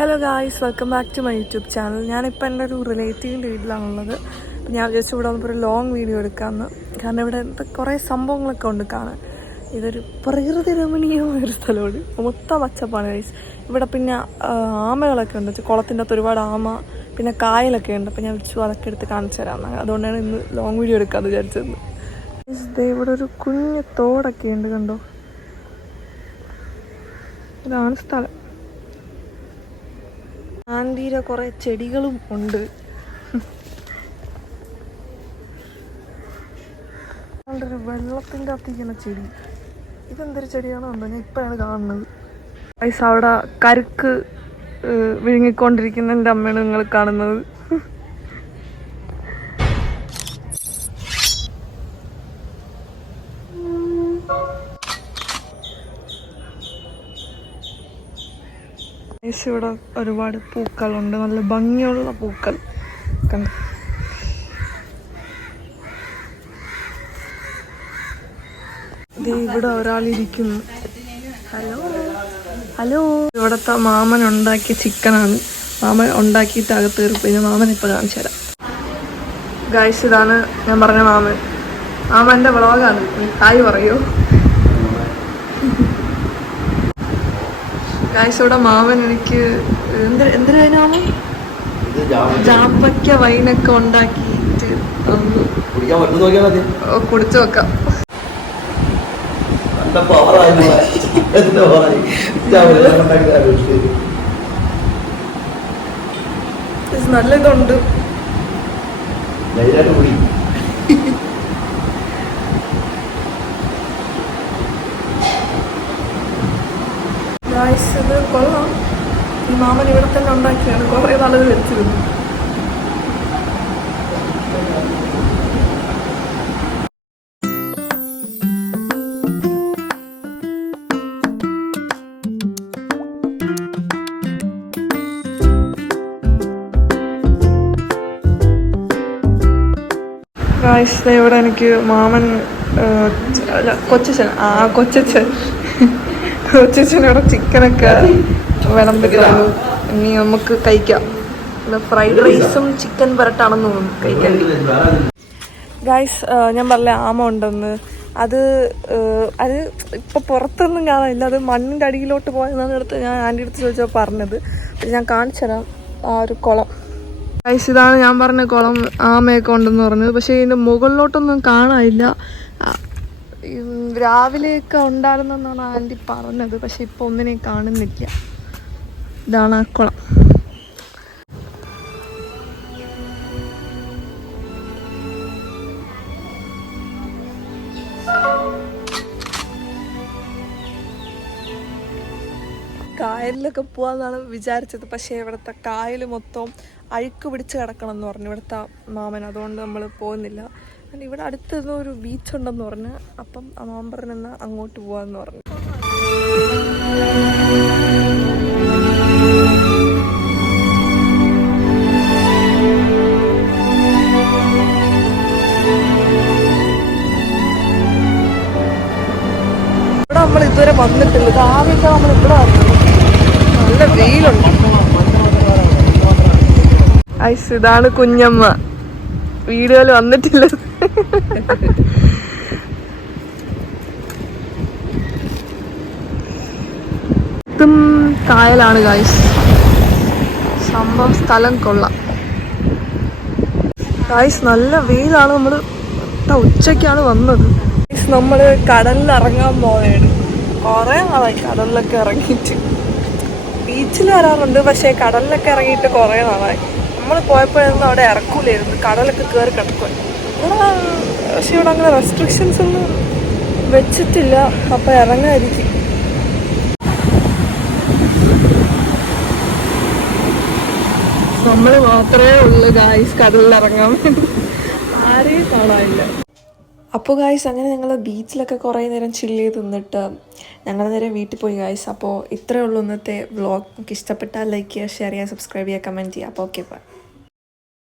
Hello guys, welcome back to my YouTube channel. ഞാനിപ്പോൾ എൻ്റെ ഒരു റിലേറ്റീവിൻ്റെ വീട്ടിലാണുള്ളത്. ഞാൻ വിചാരിച്ചു ഇവിടെ വന്നപ്പോൾ ഒരു ലോങ് വീഡിയോ എടുക്കാമെന്ന്. കാരണം ഇവിടെ കുറേ സംഭവങ്ങളൊക്കെ ഉണ്ട് കാണാൻ. ഇതൊരു പ്രകൃതി രമണീയമായൊരു സ്ഥലമാണ്. മൊത്തം പച്ചപ്പാണ് ഗൈസ്. ഇവിടെ പിന്നെ ആമകളൊക്കെ ഉണ്ട്. കുളത്തിൻ്റെ അകത്ത് ഒരുപാട് ആമ, പിന്നെ കായലൊക്കെ ഉണ്ട്. അപ്പോൾ ഞാൻ വിളിച്ചു അതൊക്കെ എടുത്ത് കാണിച്ചു തരാം. അതുകൊണ്ടാണ് ഇന്ന് ലോങ് വീഡിയോ എടുക്കാമെന്ന് വിചാരിച്ചത്. ഇവിടെ ഒരു കുഞ്ഞു തോടൊക്കെ ഉണ്ട്, കണ്ടോ? ഇതാണ് സ്ഥലം. ആൻറ്റീരെ കുറേ ചെടികളും ഉണ്ട്. ഒരു വെള്ളത്തിൻ്റെ അകത്തിരിക്കുന്ന ചെടി, ഇതെന്തൊരു ചെടിയാണോ എന്തോ, ഞാൻ ഇപ്പോഴാണ് കാണുന്നത്. പൈസ അവിടെ കരുക്ക് വിഴുങ്ങിക്കൊണ്ടിരിക്കുന്ന എൻ്റെ അമ്മയാണ് നിങ്ങൾ കാണുന്നത്. ഇവിടെ ഒരുപാട് പൂക്കളുണ്ട്, നല്ല ഭംഗിയുള്ള പൂക്കൾ കണ്ട്. ഇവിടെ ഒരാളിരിക്കുന്നു. Hello hello. ഇവിടുത്തെ മാമൻ ഉണ്ടാക്കിയ ചിക്കനാണ്. മാമൻ ഉണ്ടാക്കിയിട്ട് അകത്ത് കയറി. പിന്നെ മാമൻ ഇപ്പോൾ കാണിച്ചു തരാം. ഗൈസ്, ഇതാണ് ഞാൻ പറഞ്ഞ മാമൻ. മാമൻ്റെ വ്ളോഗാണ്. ഹായ് പറയൂ ഗൈസ്. ഇവിടെ മാമൻ എനിക്ക് എന്തിനാ ജാമ്പയ്ക്ക വൈനൊക്കെ ഉണ്ടാക്കിയിട്ട് കുടിച്ചു നോക്കാം. നല്ല ഇതുണ്ട്. ഇത് കൊള്ളാം. ഈ മാമൻ ഇവിടെ തന്നെ ഉണ്ടാക്കിയാണ്. കുറേ നാളത് വെച്ചിരുന്നു. ഇവിടെ എനിക്ക് മാമൻ കൊച്ചച്ഛനോടെ ചിക്കനൊക്കെ വിളമ്പിട്ടാണ്. ഇനി നമുക്ക് കഴിക്കാം. ഫ്രൈഡ് റൈസും ചിക്കൻ പരട്ടാണെന്ന് തോന്നുന്നു കഴിക്കാൻ. ഗൈസ്, ഞാൻ പറഞ്ഞ ആമ ഉണ്ടെന്ന്. അത് ഇപ്പോൾ പുറത്തൊന്നും കാണാനില്ല. അത് മണ്ണിൻ്റെ അടിയിലോട്ട് പോയെന്നാണ് ഞാൻ ആൻറ്റി അടുത്ത് ചോദിച്ചാൽ പറഞ്ഞത്. ഞാൻ കാണിച്ചു തരാം ആ ഒരു കുളം. ഗൈസ്, ഇതാണ് ഞാൻ പറഞ്ഞ കുളം. ആമയൊക്കെ ഉണ്ടെന്ന് പറഞ്ഞത്. പക്ഷേ ഇതിൻ്റെ മുകളിലോട്ടൊന്നും കാണാനില്ല. രാവിലെയൊക്കെ ഉണ്ടായിരുന്നെന്നാണ് ആൻറ്റി പറഞ്ഞത്. പക്ഷെ ഇപ്പോൾ ഒന്നിനെയും കാണുന്നില്ല. ഇതാണ് ആ കുളം. കായലിലൊക്കെ പോവാന്നാണ് വിചാരിച്ചത്. പക്ഷേ ഇവിടുത്തെ കായൽ മൊത്തം അഴുക്ക് പിടിച്ച് കിടക്കണം എന്ന് പറഞ്ഞു ഇവിടുത്തെ മാമൻ. അതുകൊണ്ട് നമ്മൾ പോകുന്നില്ല. ഇവിടെ അടുത്തത് ഒരു ബീച്ച് ഉണ്ടെന്ന് പറഞ്ഞു. അപ്പം ആ മാമൻ പറഞ്ഞെന്നാൽ അങ്ങോട്ട് പോവാന്ന് പറഞ്ഞു. ഇവിടെ നമ്മൾ ഇതുവരെ വന്നിട്ടില്ല. ഇത് ആദ്യമൊക്കെ നമ്മൾ ഇവിടെ വന്നത്. നല്ല വെയിലുണ്ട്. ഐസ്, ഇതാണ് കുഞ്ഞമ്മ. വീഡിയോയിൽ വന്നിട്ടില്ല. ഇതും കായലാണ് ഗൈസ്. സംഭവം സ്ഥലം കൊള്ളാം ഗൈസ്. നല്ല വെയിലാണ്. നമ്മൾ ഉച്ചയ്ക്കാണ് വന്നത്. നമ്മൾ കടലിൽ ഇറങ്ങാൻ പോവുകയാണ്. കുറേ നാളായി കടലിലൊക്കെ ഇറങ്ങിയിട്ട്. ബീച്ചിൽ വരാറുണ്ട്, പക്ഷേ കടലിലൊക്കെ ഇറങ്ങിയിട്ട് കുറേ നാളായി. നമ്മൾ പോയപ്പോഴൊന്നും അവിടെ ഇറക്കൂലായിരുന്നു. കടലൊക്കെ കയറി കിടക്കുക. പക്ഷെ ഇവിടെ അങ്ങനെ റെസ്ട്രിക്ഷൻസ് ഒന്നും വെച്ചിട്ടില്ല. അപ്പം ഇറങ്ങായിരിക്കും. നമ്മൾ മാത്രമേ ഉള്ളൂ ഗായ്സ് കടലിൽ ഇറങ്ങാൻ വേണ്ടി. ആരെയും കാണാനില്ല. അപ്പോൾ ഗായ്സ്, അങ്ങനെ ഞങ്ങൾ ബീച്ചിലൊക്കെ കുറേ നേരം ചില്ല് ചെയ്ത് നിന്നിട്ട് ഞങ്ങൾ നേരെ വീട്ടിൽ പോയി ഗായ്സ്. അപ്പോൾ ഇത്രയേ ഉള്ളൂ ഇന്നത്തെ വ്ളോഗ്. നമുക്ക് ഇഷ്ടപ്പെട്ടാൽ ലൈക്ക് ചെയ്യുക, ഷെയർ ചെയ്യുക, സബ്സ്ക്രൈബ് ചെയ്യുക, കമൻറ്റ് ചെയ്യുക. അപ്പോൾ ഓക്കെ, ബൈ.